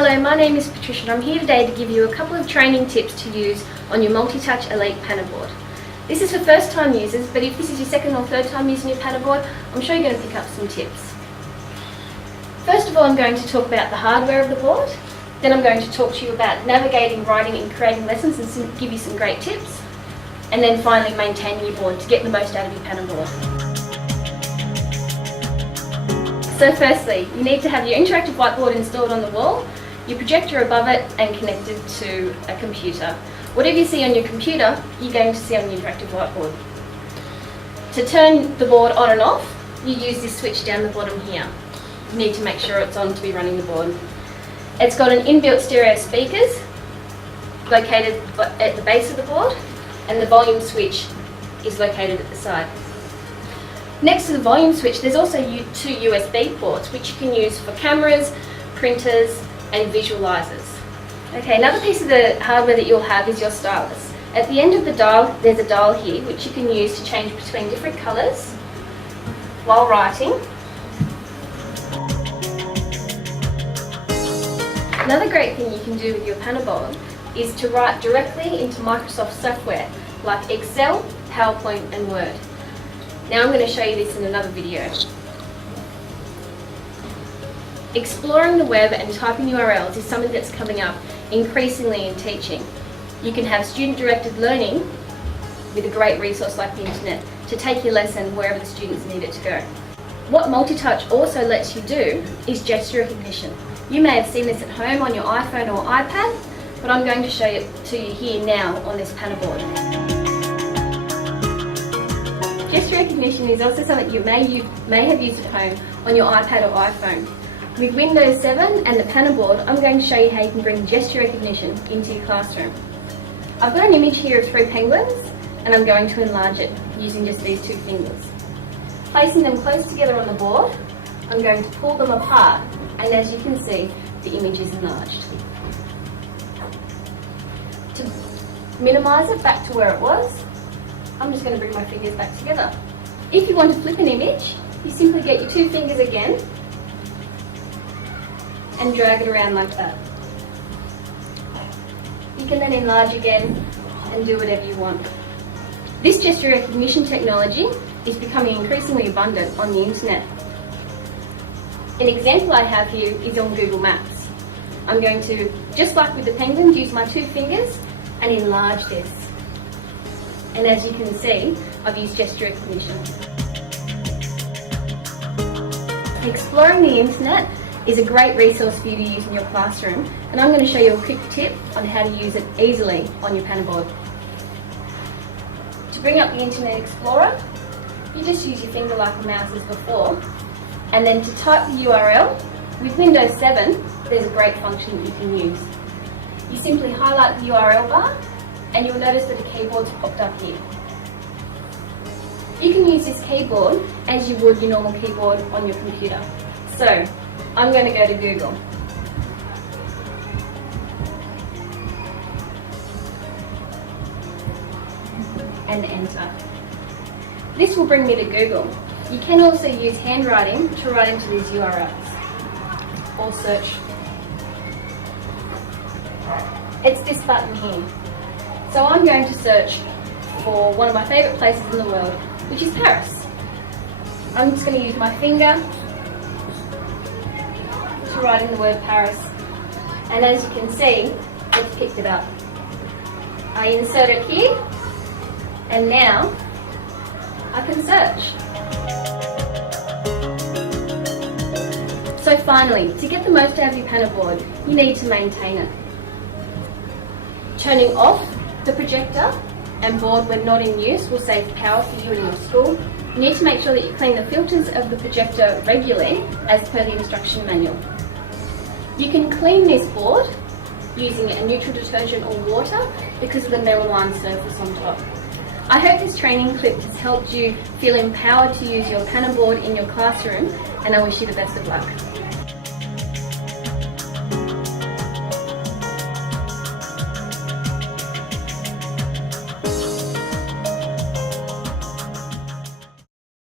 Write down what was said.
Hello, my name is Patricia and I'm here today to give you a couple of training tips to use on your Multi-Touch Elite panel board. This is for first time users, but if this is your second or third time using your panel board, I'm sure you're going to pick up some tips. First of all, I'm going to talk about the hardware of the board. Then I'm going to talk to you about navigating, writing and creating lessons and give you some great tips. And then finally maintaining your board to get the most out of your panel board. So firstly, you need to have your interactive whiteboard installed on the wall, your projector above it and connected to a computer. Whatever you see on your computer, you're going to see on your interactive whiteboard. To turn the board on and off, you use this switch down the bottom here. You need to make sure it's on to be running the board. It's got an inbuilt stereo speakers located at the base of the board, and the volume switch is located at the side. Next to the volume switch, there's also two USB ports which you can use for cameras, printers and visualizers. Okay, another piece of the hardware that you'll have is your stylus. At the end of the dial, there's a dial here which you can use to change between different colours while writing. Another great thing you can do with your panel board is to write directly into Microsoft software like Excel, PowerPoint and Word. Now I'm going to show you this in another video. Exploring the web and typing URLs is something that's coming up increasingly in teaching. You can have student-directed learning with a great resource like the internet to take your lesson wherever the students need it to go. What Multi-Touch also lets you do is gesture recognition. You may have seen this at home on your iPhone or iPad, but I'm going to show it to you here now on this panel board. Gesture recognition is also something you may have used at home on your iPad or iPhone. With Windows 7 and the panel board, I'm going to show you how you can bring gesture recognition into your classroom. I've got an image here of 3 penguins and I'm going to enlarge it using just these 2 fingers. Placing them close together on the board, I'm going to pull them apart, and as you can see, the image is enlarged. To minimise it back to where it was, I'm just going to bring my fingers back together. If you want to flip an image, you simply get your 2 fingers again and drag it around like that. You can then enlarge again and do whatever you want. This gesture recognition technology is becoming increasingly abundant on the internet. An example I have here is on Google Maps. I'm going to, just like with the penguins, use my 2 fingers and enlarge this. And as you can see, I've used gesture recognition. Exploring the internet is a great resource for you to use in your classroom, and I'm going to show you a quick tip on how to use it easily on your panel board. To bring up the Internet Explorer, you just use your finger like a mouse as before, and then to type the URL, with Windows 7 there's a great function that you can use. You simply highlight the URL bar and you'll notice that a keyboard's popped up here. You can use this keyboard as you would your normal keyboard on your computer. So, I'm going to go to Google. And enter. This will bring me to Google. You can also use handwriting to write into these URLs or search. It's this button here. So I'm going to search for one of my favourite places in the world, which is Paris. I'm just going to use my finger to write in the word Paris, and as you can see, it's picked it up. I insert it here, and now I can search. So finally, to get the most out of your panel board, you need to maintain it. Turning off the projector and board when not in use will save power for you and your school. You need to make sure that you clean the filters of the projector regularly as per the instruction manual. You can clean this board using a neutral detergent or water because of the metal-lined surface on top. I hope this training clip has helped you feel empowered to use your panel board in your classroom, and I wish you the best of luck.